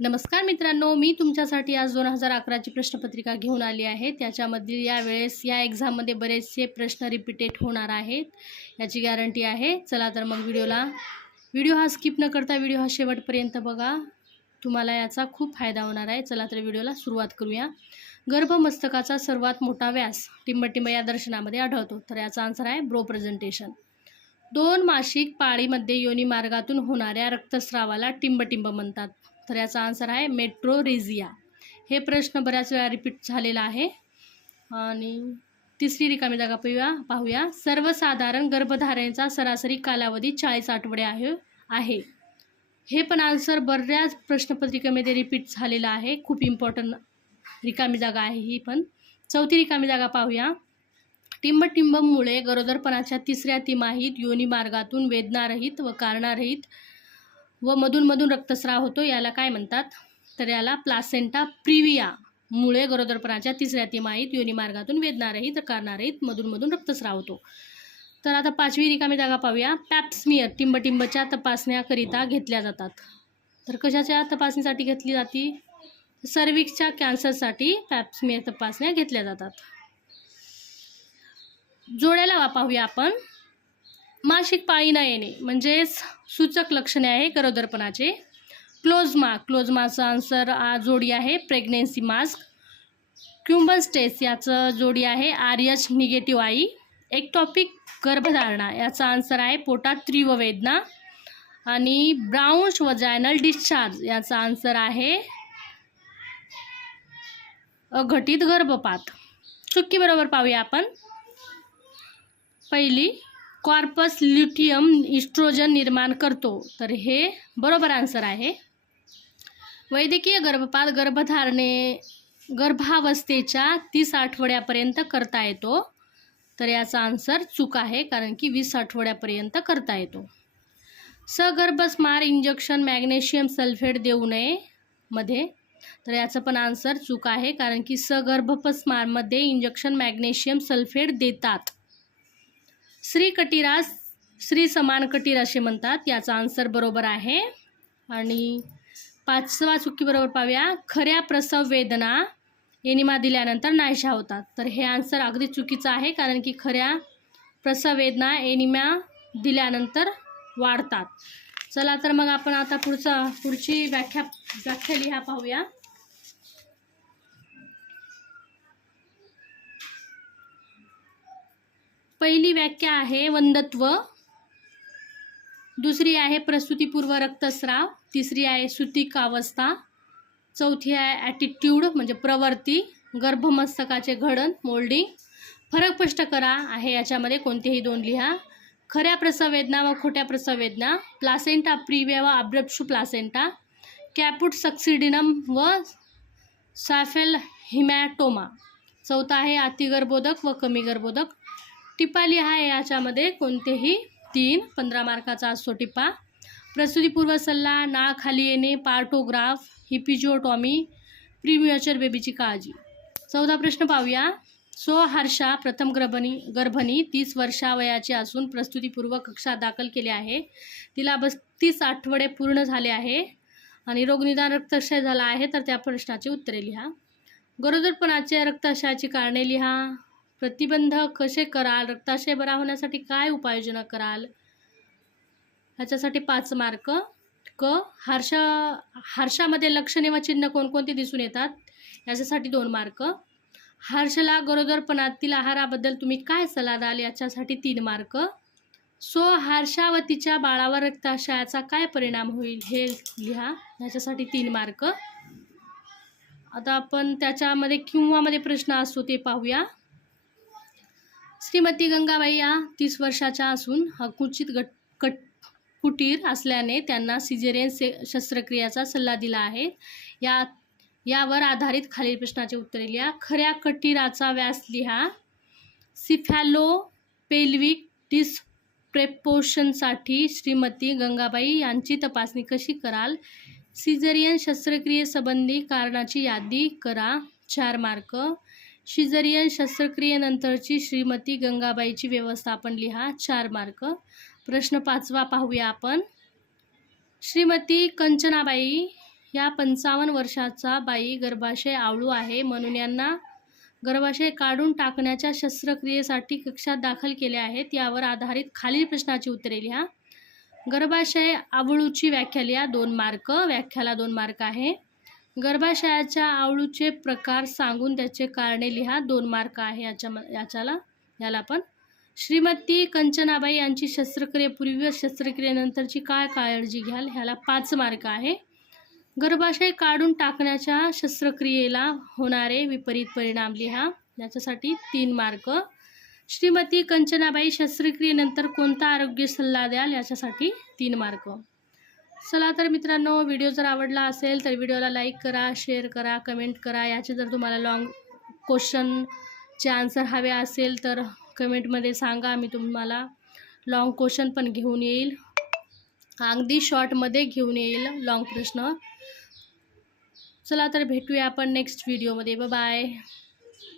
नमस्कार मित्रांनो, मी तुमच्यासाठी आज 2011ची प्रश्नपत्रिका घेऊन आली आहे। त्याच्यामधील यावेळेस या एक्झाममध्ये बरेचसे प्रश्न रिपीटेड होणार आहेत, याची गॅरंटी आहे। चला तर मग व्हिडिओ हा स्किप न करता व्हिडिओ हा शेवटपर्यंत बघा, तुम्हाला याचा खूप फायदा होणार आहे। चला तर व्हिडिओला सुरुवात करूया। गर्भमस्तकाचा सर्वात मोठा व्यास टिंबटिंब या दर्शनामध्ये आढळतो, तर याचा आन्सर आहे ब्रो प्रेझेंटेशन। 2 मासिक पाळीमध्ये योनी मार्गातून होणाऱ्या रक्तस्रावाला टिंबटिंब म्हणतात, तर याचा आन्सर आहे मेट्रोरेजिया। हे प्रश्न बऱ्याच वेळा रिपीट झालेला आहे। आणि तिसरी रिकामी जागा पाहूया। सर्वसाधारण गर्भधारणेचा सरासरी कालावधी 40 आठवडे आहे। हे पण आन्सर बऱ्याच प्रश्नपत्रिकेमध्ये रिपीट झालेला आहे, खूप इम्पॉर्टंट रिकामी जागा आहे ही पण। चौथी रिकामी जागा पाहूया। टिंबटिंबमुळे गरोदरपणाच्या 3ऱ्या तिमाहीत योनी मार्गातून वेदनारहित व कारणरहित व मधून रक्तस्राव होतो, याला काय म्हणतात? तर याला प्लासेंटा प्रिविया मुळे गरोदरपणाच्या 3ऱ्या तिमाहीत योनी मार्गातून वेदनारहित कारणरहित मधून रक्तस्राव होतो। तर आता 5वी रिकामी जागा पाहूया। पॅप्समियर टिंबटिंबच्या तपासण्याकरिता घेतल्या जातात, तर कशाच्या तपासणीसाठी घेतली जाते? सर्विक्सच्या कॅन्सरसाठी पॅप्समियर तपासण्या घेतल्या जातात। जोड्याला पाहूया आपण। मासिक पाळी न येणे म्हणजेच सूचक लक्षणे आहे गरोदरपणाचे। क्लोजमाचा आन्सर जोडी आहे प्रेग्नेन्सी मास्क। क्युंबन्स टेस्ट याचं जोडी आहे RH निगेटिव्ह आई। एक्टॉपिक गर्भधारणा याचा आन्सर आहे पोटात तीव्र वेदना। आणि ब्राउन्स वजायनल डिस्चार्ज याचा आन्सर आहे अघटित गर्भपात। चुकी बरोबर पाहूया आपण। पहिली, कॉर्पस ल्युटियम इस्ट्रोजन निर्माण करतो, तर हे बरोबर आन्सर आहे। वैद्यकीय गर्भपात गर्भावस्थेच्या 30 आठवड्यापर्यंत करता येतो, तर याचा आन्सर चूक आहे, कारण की 20 आठवड्यापर्यंत करता येतो। सगर्भस्मार इंजेक्शन मॅग्नेशियम सल्फेट देऊ नये मध्ये, तर याचं पण आन्सर चूक आहे, कारण की सगर्भस्मारमध्ये इंजेक्शन मॅग्नेशियम सल्फेट देतात। श्रीकटिरास श्री समान कटीर असे म्हणतात, याचा आन्सर बरोबर आहे। आणि 5वा चुकी बरोबर पाहूया। खऱ्या प्रसव वेदना एनिमा दिल्यानंतर नाहीशा होतात, तर हे आन्सर अगदी चुकीचं आहे, कारण की खऱ्या प्रसव वेदना एनिमा दिल्यानंतर वाढतात। चला तर मग आपण आता पुढची व्याख्या लिहा पाहूया। पहिली व्याख्या आहे वंदत्व, दुसरी आहे प्रसूतीपूर्व रक्तस्राव, तिसरी आहे सुतिकावस्था, चौथी आहे ॲटिट्यूड म्हणजे प्रवृत्ती, गर्भमस्तकाचे घडण मोल्डिंग। फरक स्पष्ट करा आहे याच्यामध्ये कोणतेही 2 लिहा। खऱ्या प्रसव वेदना व खोट्या प्रसव वेदना, प्लासेंटा प्रिविया व अब्रप्शु प्लासेंटा, कॅपुट सक्सिडिनम व सॅफेल हिमॅटोमा। चौथा आहे अतिगर्भोदक व कमी गर्भोदक। टिपा लिहा आहे याच्यामध्ये कोणतेही 3, 15 मार्काचा असतो टिपा। प्रसूतीपूर्व सल्ला, नाळ खाली येणे, पार्टोग्राफ, हिपिजोटॉमी, प्रीमॅच्युअर बेबीची काळजी। 14 प्रश्न पाहूया। हर्षा प्रथम गर्भिणी 30 वर्षावयाची असून प्रसूतीपूर्व कक्षात दाखल केले आहे। तिला 32 आठवडे पूर्ण झाले आहे आणि रोगनिदान रक्तक्षय झाला आहे, तर त्या प्रश्नाची उत्तरे लिहा। गरोदरपणाच्या रक्तक्षयाची कारणे लिहा। प्रतिबंध कसे कराल, रक्ताशय बरा होण्यासाठी काय उपाययोजना कराल, ह्याच्यासाठी 5 मार्क। हर्षामध्ये लक्षणे व चिन्ह कोणकोणती दिसून येतात, याच्यासाठी 2 मार्क। हर्षला गरोदरपणातील आहाराबद्दल तुम्ही काय सल्ला द्याल, याच्यासाठी 3 मार्क। हर्षा व तिच्या बाळावर रक्ताशयाचा काय परिणाम होईल हे लिहा, याच्यासाठी 3 मार्क। आता आपण त्याच्यामध्ये किंवामध्ये प्रश्न असतो ते पाहूया। श्रीमती गंगाबाई या 30 वर्षाच्या असून कुचित कुटीर असल्याने त्यांना सिजेरियन शस्त्रक्रियेचा सल्ला दिला आहे। यावर आधारित खालील प्रश्नाचे उत्तरे लिहा। खऱ्या कटीराचा व्यास लिहा। सिफॅलोपेल्विक डिस्प्रोपोर्शनसाठी श्रीमती गंगाबाई यांची तपासणी कशी कराल? सिजेरियन शस्त्रक्रियेसंबंधी कारणाची यादी करा, 4 मार्क। सिजेरियन शस्त्रक्रियेनंतरची श्रीमती गंगाबाईची व्यवस्थापन लिहा, 4 मार्क। प्रश्न 5वा पाहूया आपण। श्रीमती कंचनाबाई ह्या 55 वर्षाचा बाई गर्भाशय आवळू आहे म्हणून यांना गर्भाशय काढून टाकण्याच्या शस्त्रक्रियेसाठी कक्षात दाखल केले आहेत। यावर आधारित खालील प्रश्नाची उत्तरे लिहा। गर्भाशय आवळूची व्याख्या लिहा, 2 मार्क, व्याख्याला 2 मार्क आहे। गर्भाशयाच्या आवळूचे प्रकार सांगून त्याचे कारणे लिहा, 2 मार्क आहे याला पण। श्रीमती कंचनाबाई यांची शस्त्रक्रियेपूर्वी व शस्त्रक्रियेनंतरची काय काळजी घ्याल, ह्याला 5 मार्क आहे। गर्भाशय काढून टाकण्याच्या शस्त्रक्रियेला होणारे विपरीत परिणाम लिहा, याच्यासाठी 3 मार्क। श्रीमती कंचनाबाई शस्त्रक्रियेनंतर कोणता आरोग्य सल्ला द्याल, याच्यासाठी 3 मार्क। चला तर मित्रांनो, व्हिडिओ जर आवडला असेल तर व्हिडिओला लाईक करा, शेअर करा, कमेंट करा। याचे जर तुम्हाला लॉंग क्वेश्चनचे आन्सर हवे असेल तर कमेंटमध्ये सांगा, मी तुम्हाला लॉंग क्वेश्चन पण घेऊन येईल, अगदी शॉर्टमध्ये घेऊन येईल लॉंग प्रश्न। चला तर भेटूया आपण नेक्स्ट व्हिडिओमध्ये। Bye bye.